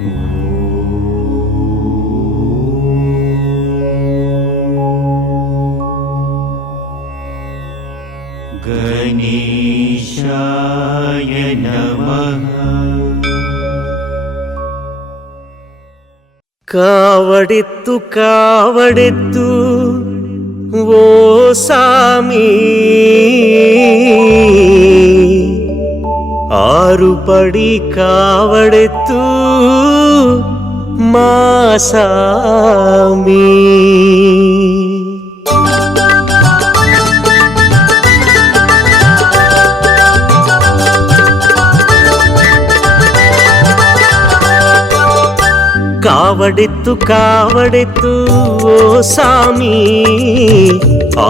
గణేశాయ నమః. కావడెత్తు కావడెత్తు ఓ సామి, ఆరుపడి కావడెత్తు మా సామి. కావడెత్తు కావడెత్తు ఓ సామి,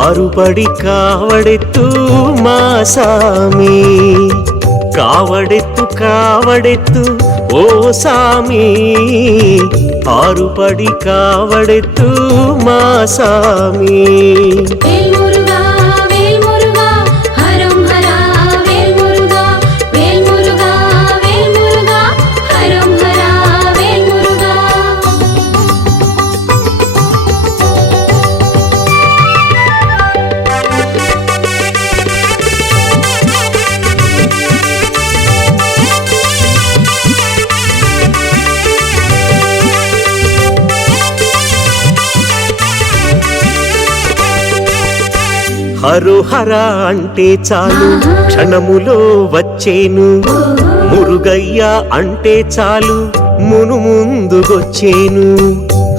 ఆరుపడి కావడెత్తు మా సామి. కావడెత్తు కావడెత్తు ఓ సామి, ఆరుపడి కావడెత్తు మా సామి. హరుహర అంటే చాలు క్షణములో వచ్చేను, మురుగయ్య అంటే చాలు మును ముందుకొచ్చేను.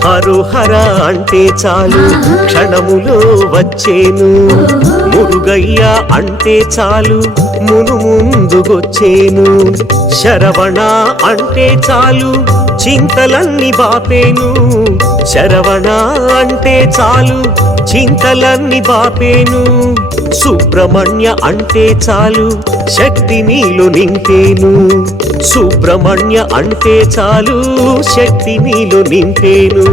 హరుహర అంటే చాలు క్షణములో వచ్చేను, మురుగయ్య అంటే చాలు మును ముందుకొచ్చేను. శరవణ అంటే చాలు చింతలన్నీ బాపేను, శరవణ అంటే చాలు చింతలన్నీ బాపేను. సుబ్రహ్మణ్య అంటే చాలు శక్తి నీలో నింపేను, సుబ్రహ్మణ్య అంటే చాలు శక్తి నీలో నింపేను.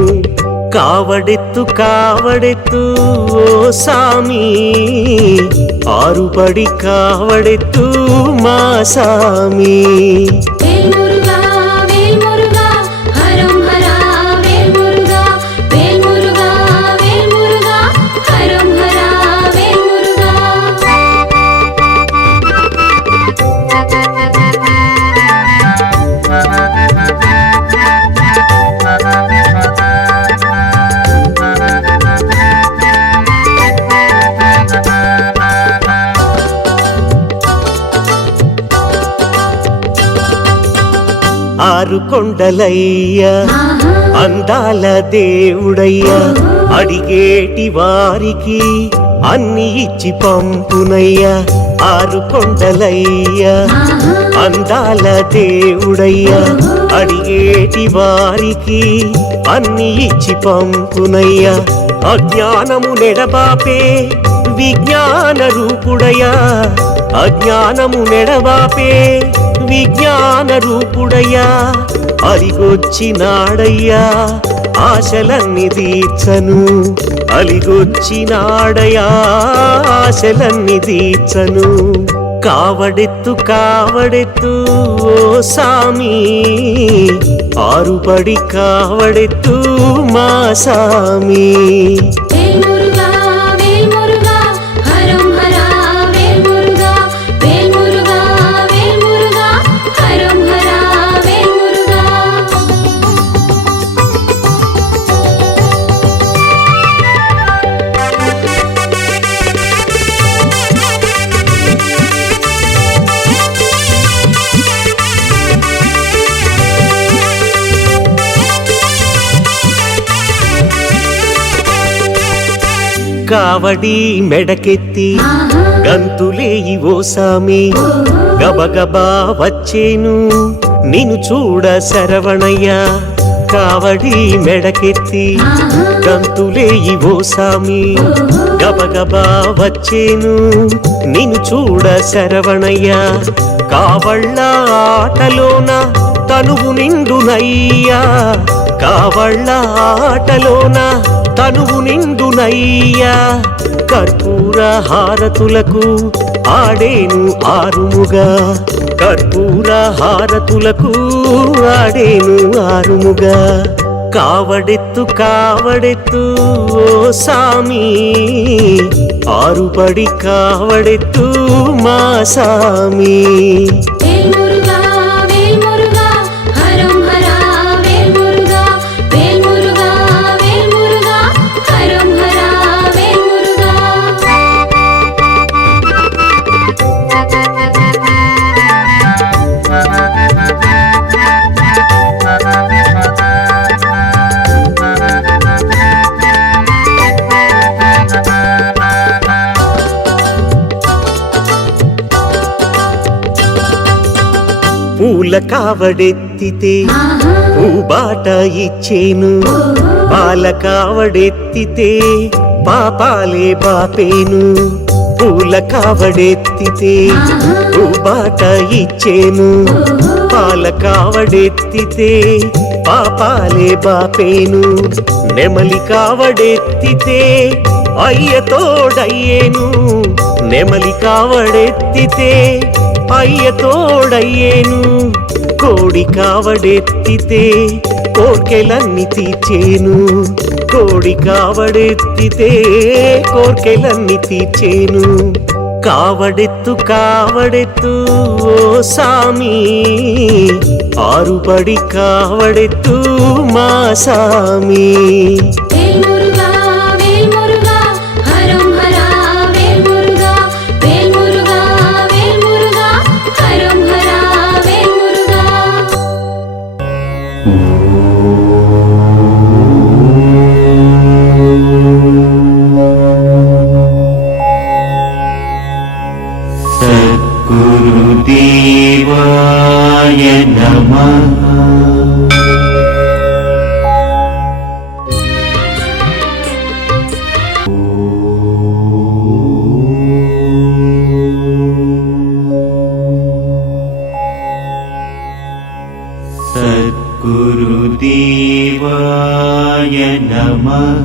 కావడెత్తు కావడెత్తు ఓ సామి, ఆరుపడి కావడెత్తు మా సామి. ఆరు కొండలయ్యా అందాల దేవుడయ్యా, అడిగేటి వారికి అన్ని ఇచ్చి పంపునయ్యా. ఆరు కొండలయ్యా అందాల దేవుడయ్యా, అడిగేటి వారికి అన్ని ఇచ్చి పంపునయ్యా. అజ్ఞానము నెడబాపే విజ్ఞాన రూపుడయ్యా, అజ్ఞానము నెడబాపే విజ్ఞాన రూపుడయ్యా. అలిగొచ్చినాడయ్యా ఆశలన్నీ తీర్చను, అలిగొచ్చినాడయ్యా ఆశలన్నీ తీర్చను. కావడెత్తు కావడెత్తు ఓ సామి, ఆరుపడి కావడెత్తు మా సామి. కావడి మెడకెత్తి గంతులేయి ఓ సామి, గబగబా వచ్చేను నిన్ను చూడ శరవణయ్య. కావడి మెడకెత్తి గంతులేయి ఓ సామి, గబగబా వచ్చేను నిన్ను చూడ శరవణయ్య. కావళ్ళ ఆటలోన తనువు నిండునయ్యా, కావళ్ళ ఆటలోన తనువు నిండునయ్యా. కర్పూర హారతులకు ఆడేను ఆరుముగా, కర్పూర హారతులకు ఆడేను ఆరుముగా కావడెత్తు కావడెత్తు ఓ సామి ఆరుబడి కావడెత్తు మా సామి వేల్మురుగా వేల్మురుగా హరం హరా వేల్మురుగా వేల్మురుగా వేల్మురుగా హరం హరా వేల్మురుగా పూల కావడెత్తితే పూబాట ఇచ్చేను పాల కావడెత్తితే పాపాలే బాపేను పూల కావడెత్తితే పూబాట ఇచ్చేను పాల కావడెత్తితే పాపాలే బాపేను నెమలి కావడెత్తితే అయ్య తోడయ్యేను నెమలి కావడెత్తితే అయ్య తోడయ్యేను కోడి కావడెత్తితే కోర్కెలన్నీ తీర్చేను కోడి కావడెత్తితే కోర్కెలన్నీ తీర్చేను కావడెత్తు కావడెత్తు ఓ సామి ఆరుబడి కావడెత్తు మా సామి వేల్మురుగా వేల్మురుగా హరం హరా వేల్మురుగా వేల్మురుగా వేల్మురుగా హరం హరా వేల్మురుగా సద్గురుదేవాయ నమః సద్గురుదేవాయ నమః